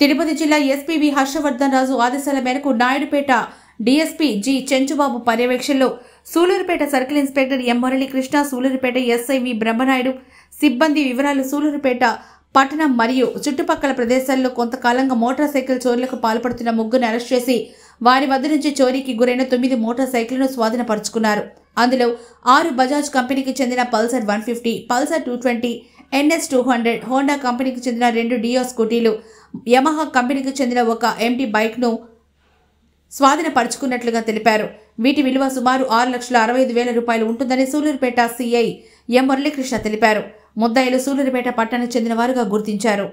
తిరుపతి జిల్లా ఎస్పీ వి హర్షవర్ధన్ రాజు ఆదేశాల మేరకు నాయుడుపేట డీఎస్పీ జి చెంచుబాబు పర్యవేక్షణలో Sullurpeta circle inspector M Muralikrishna, Sullurpeta SI వి బ్రహ్మనాయుడు సిబ్బంది వివరాలు. సూలూరుపేట పట్టణం మరియు చుట్టుపక్కల ప్రదేశాల్లో కొంతకాలంగా మోటార్ సైకిల్ చోరీలకు పాల్పడుతున్న ముగ్గురిని అరెస్ట్ చేసి వారి వద్ద నుంచి చోరీకి గురైన 9 మోటార్ సైకిళ్లను స్వాధీనపరుచుకున్నారు. అందులో 6 బజాజ్ కంపెనీకి చెందిన పల్సర్ 150, పల్సర్ 220, NS 200, హోండా కంపెనీకి చెందిన 2 డియో స్కూటీలు, యమహా కంపెనీకి చెందిన ఒక ఎంటీ బైక్ను స్వాధీనపరుచుకున్నట్లుగా తెలిపారు. వీటి విలువ సుమారు 6,65,000 రూపాయలు ఉంటుందని సూలూరుపేట సిఐ ఎం మురళీకృష్ణ తెలిపారు. ముద్దాయిలు సూలూరుపేట పట్టణానికి చెందిన వారుగా గుర్తించారు.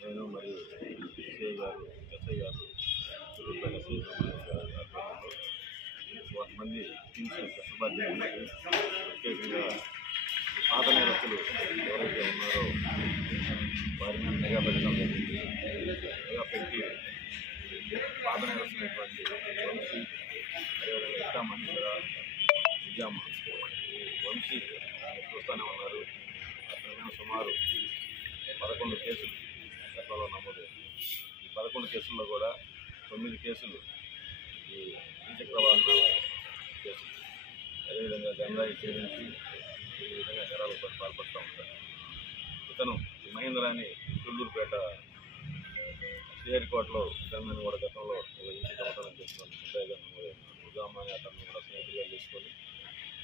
నేను మరియు సిఐ గారు, ఎస్ఐ గారు, సూలూరుపేట సిఐ కొంతమంది టీమ్స్ కష్టపడి ప్రత్యేకంగా పాత నేరస్తులు ఎవరైతే ఉన్నారో వారిని నిఘా పెట్టడం జరిగింది. నిఘా పెట్టి పాత నేరస్తున్నటువంటి వంశీ, అదేవిధంగా ఇట్టా మహేంద్ర, నిజాం వంశీ చూస్తూనే ఉన్నారు. అతను సుమారు 11 కేసులు చట్టంలో నమోదు. ఈ 11 కేసుల్లో కూడా 9 కేసులు ఈ ద్విచక్ర వాహనాల కేసులు, అదేవిధంగా గంజాయి సేవించి ఈ విధంగా నేరాలకు పాల్పడుతూ ఉంటారు. ఇతను ఈ మహేంద్రాన్ని సూళ్ళూరుపేట శ్రీహరికోటలో ఇతను కూడా గతంలో ఇంటి దొంగతనం చేసుకొని ముద్దాయిగా నమోదైన అతను కూడా స్నేహితులుగా చేసుకొని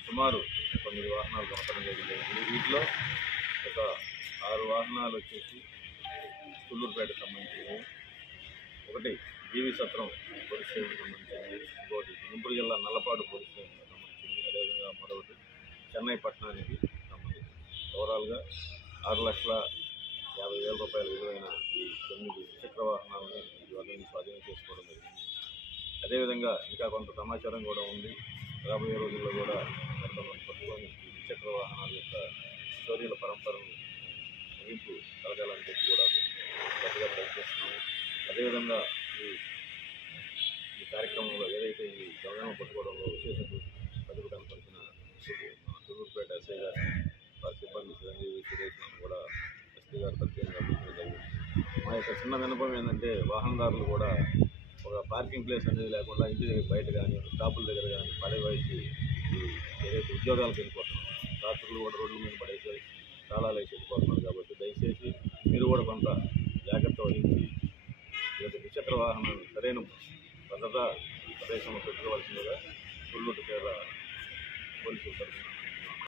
సుమారు 9 వాహనాలు దొంగతనం జరిగింది. వీటిలో ఒక 6 వాహనాలు వచ్చేసి సూళ్ళూరుపేటకు సంబంధించినవి, ఒకటి జీవి సత్రం పోలీస్ స్టేషన్కి సంబంధించింది, ఇంకోటి గుంటూరు జిల్లా నల్లపాడు పోలీస్ స్టేషన్కి సంబంధించింది, అదేవిధంగా మరొకటి చెన్నై పట్టణానికి సంబంధించింది. ఓవరాల్గా 6,50,000 రూపాయల విలువైన ఈ 9 ద్విచక్ర వాహనాలను ఇవన్నీ స్వాధీనం చేసుకోవడం జరిగింది. అదేవిధంగా ఇంకా కొంత సమాచారం కూడా ఉంది. రాబోయే రోజుల్లో కూడా కొంతమంది పట్టుకొని ఈ ద్విచక్ర వాహనాల యొక్క చోరీల పరంపరను ముగింపు కలగాలని చెప్పి కూడా మేము గట్టిగా ప్రయత్నిస్తున్నాము. అదేవిధంగా ఈ కార్యక్రమంలో ఏదైతే ఈ దొంగలను పట్టుకోవడంలో విశేష ప్రతిభ కనపరిచిన సూళ్ళూరుపేట ఎస్ఐ గారు, వారి సిబ్బంది చిరంజీవి సురేష్ను కూడా ఎస్పీ గారు ప్రత్యేకంగా అభినందనలు జరిగింది. మా యొక్క చిన్న విన్నపం ఏంటంటే వాహనదారులు కూడా ఒక పార్కింగ్ ప్లేస్ అనేది లేకుండా ఇంటి దగ్గర బయట కానీ షాపుల దగ్గర కానీ పడేసి ఏదైతే ఉద్యోగాలకు వెళ్ళిపోతున్నాం, రాత్రులు కూడా రోడ్ల మీద పడేసి తాళాలు వేసి వెళ్ళిపోతున్నారు. కాబట్టి దయచేసి మీరు కూడా కొంత జాగ్రత్త వహించి ఈ యొక్క ద్విచక్ర వాహనాన్ని సరైన భద్రతా ప్రదేశంలో పెట్టుకోవాల్సిందిగా సూళ్ళూరుపేట పోలీసులు తరఫున